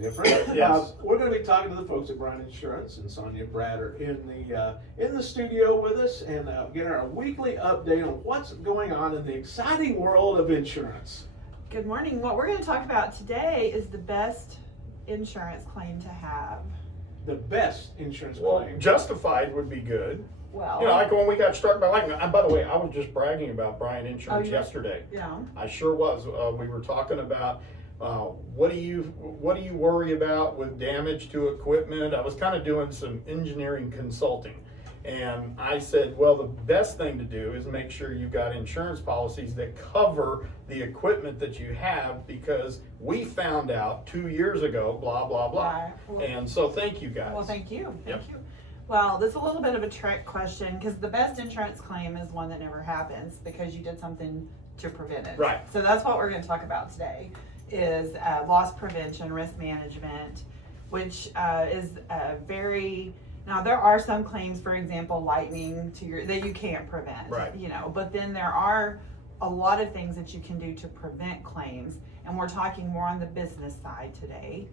different. Yes. We're going to be talking to the folks at Bryan Insurance, and Sonia and Brad are in the studio with us, and getting our weekly update on what's going on in the exciting world of insurance. Good morning. What we're going to talk about today is the best insurance claim to have. The best insurance Well, claim. justified would be good. Well, You know, like when we got struck by lightning. And by the way, I was just bragging about Bryan Insurance you were? yesterday. yeah. I sure was. We were talking about what do you worry about with damage to equipment. I was kind of doing some engineering consulting, and I said, well, the best thing to do is make sure you've got insurance policies that cover the equipment that you have, because we found out 2 years ago, blah blah blah. Right. And so, thank you guys. Well, thank you. Yep. Thank you. Well, this is a little bit of a trick question, because the best insurance claim is one that never happens because you did something to prevent it. Right. So that's what we're going to talk about today, is loss prevention, risk management, which is very. Now, there are some claims, for example, lightning that you can't prevent. Right. You know, but then there are a lot of things that you can do to prevent claims, and we're talking more on the business side today.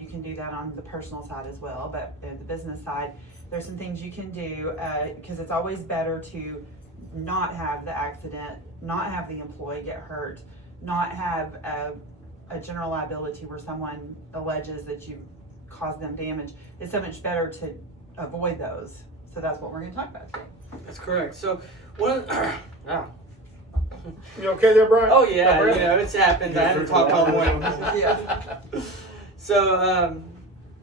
You can do that on the personal side as well, but the business side, there's some things you can do, because it's always better to not have the accident, not have the employee get hurt, not have a general liability where someone alleges that you caused them damage. It's so much better to avoid those. So that's what we're going to talk about today. That's correct. So one. You okay there, Brian? Oh yeah, you know it's happened. I haven't talked all morning. Yeah. So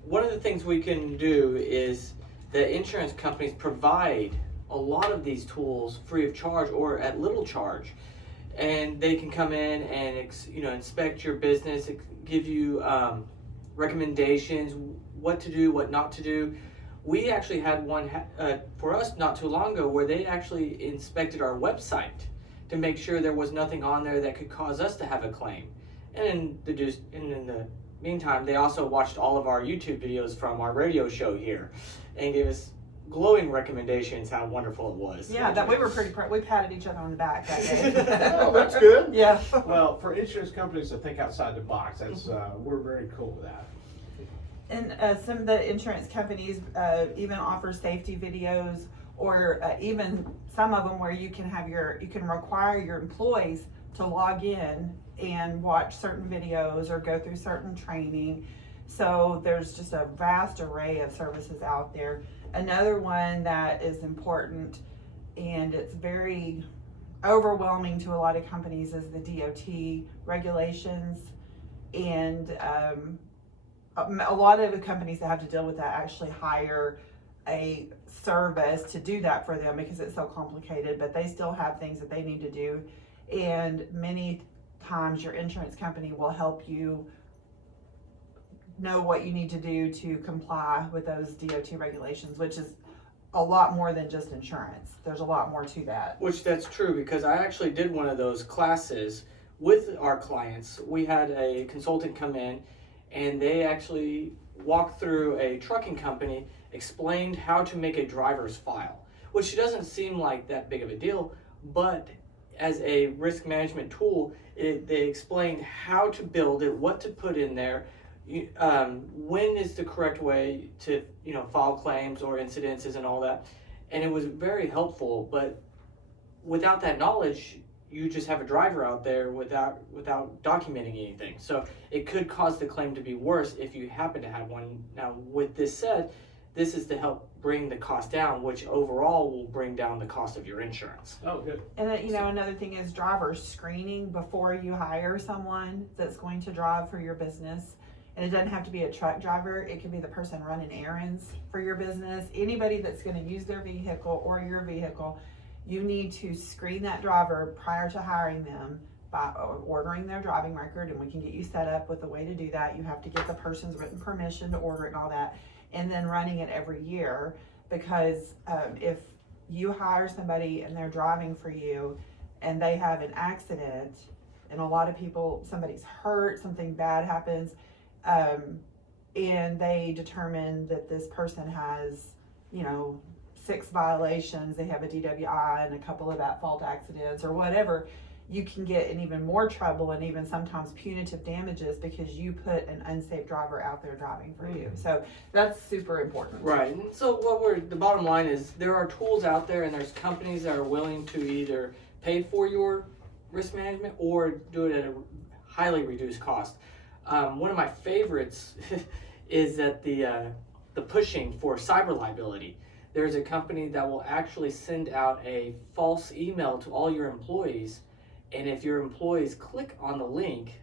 one of the things we can do is that insurance companies provide a lot of these tools free of charge or at little charge, and they can come in and inspect your business, give you recommendations, what to do, what not to do. We actually had one for us not too long ago where they actually inspected our website to make sure there was nothing on there that could cause us to have a claim. And in the meantime, they also watched all of our YouTube videos from our radio show here and gave us glowing recommendations how wonderful it was. Yeah, that we were pretty proud. We patted each other on the back that day. Oh, that's good. Yeah. Well, for insurance companies to think outside the box, that's we're very cool with that. And some of the insurance companies even offer safety videos, or even some of them where you can require your employees to log in and watch certain videos or go through certain training. So there's just a vast array of services out there. Another one that is important, and it's very overwhelming to a lot of companies, is the DOT regulations. And a lot of the companies that have to deal with that actually hire a service to do that for them because it's so complicated, but they still have things that they need to do. And many times your insurance company will help you know what you need to do to comply with those DOT regulations, which is a lot more than just insurance. There's a lot more to that. Which that's true, because I actually did one of those classes with our clients. We had a consultant come in and they actually walked through a trucking company, explained how to make a driver's file, which doesn't seem like that big of a deal, but as a risk management tool, they explained how to build it, what to put in there, when is the correct way to file claims or incidences and all that. And it was very helpful, but without that knowledge, you just have a driver out there without documenting anything. So it could cause the claim to be worse if you happen to have one. Now, with this said, this is to help bring the cost down, which overall will bring down the cost of your insurance. Oh, good. And another thing is driver screening before you hire someone that's going to drive for your business. And it doesn't have to be a truck driver. It could be the person running errands for your business. Anybody that's going to use their vehicle or your vehicle, you need to screen that driver prior to hiring them by ordering their driving record, and we can get you set up with a way to do that. You have to get the person's written permission to order it and all that, and then running it every year, because if you hire somebody and they're driving for you and they have an accident, and a lot of people, somebody's hurt, something bad happens, and they determine that this person has, 6 violations, they have a DWI and a couple of at-fault accidents or whatever, you can get in even more trouble and even sometimes punitive damages because you put an unsafe driver out there driving for you. So that's super important. Right. And so the bottom line is there are tools out there and there's companies that are willing to either pay for your risk management or do it at a highly reduced cost. One of my favorites is that the pushing for cyber liability. There's a company that will actually send out a false email to all your employees, and if your employees click on the link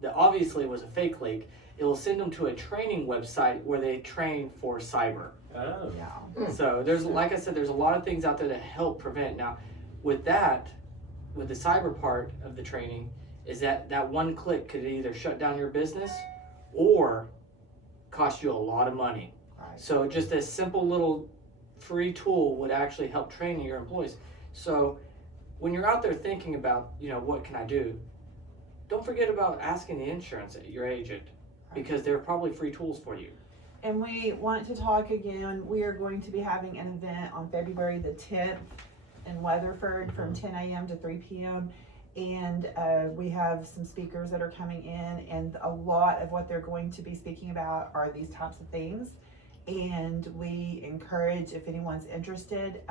that obviously was a fake link, it will send them to a training website where they train for cyber. Oh. Yeah. So there's, like I said, there's a lot of things out there to help prevent. Now, with that, with the cyber part of the training, is that one click could either shut down your business or cost you a lot of money. Right. So just a simple little free tool would actually help train your employees. So when you're out there thinking about, what can I do? Don't forget about asking the insurance your agent, because there are probably free tools for you. And we want to talk again. We are going to be having an event on February the 10th in Weatherford from 10 a.m. to 3 p.m. And we have some speakers that are coming in, and a lot of what they're going to be speaking about are these types of things. And we encourage, if anyone's interested,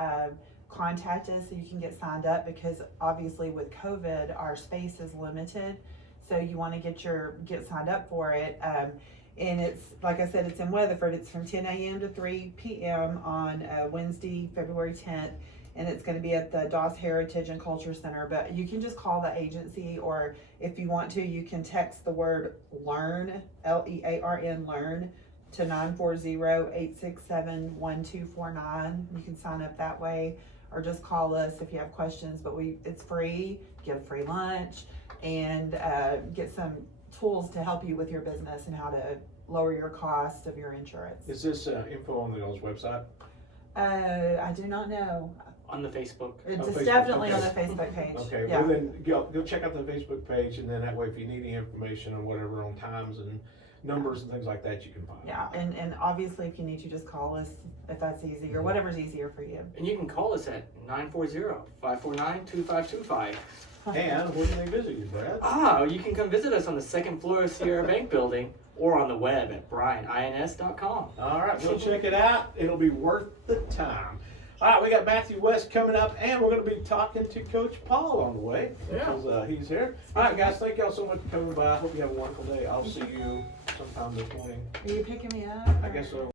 contact us so you can get signed up, because obviously with COVID, our space is limited. So you want to get signed up for it. And it's, like I said, it's in Weatherford. It's from 10 a.m. to 3 p.m. on Wednesday, February 10th. And it's going to be at the Doss Heritage and Culture Center. But you can just call the agency, or if you want to, you can text the word LEARN, LEARN, LEARN, to 940-867-1249. You can sign up that way, or just call us if you have questions. But it's free. Get a free lunch and get some tools to help you with your business and how to lower your cost of your insurance. Is this info on the y'all's website? I do not know. On the Facebook. It's Facebook, definitely okay. on the Facebook page. Okay, Yeah. well then go check out the Facebook page, and then that way if you need any information or whatever on times and numbers and things like that, you can find. Yeah, and obviously if you need to, just call us if that's easy, or whatever's easier for you. And you can call us at 940-549-2525. And where can they visit you, Brad? You can come visit us on the second floor of Sierra Bank Building, or on the web at brianins.com. All right, go check it out. It'll be worth the time. All right, we got Matthew West coming up, and we're going to be talking to Coach Paul on the way. Yeah. Because he's here. All right, guys, thank y'all so much for coming by. I hope you have a wonderful day. I'll see you sometime this morning. Are you picking me up? I guess so.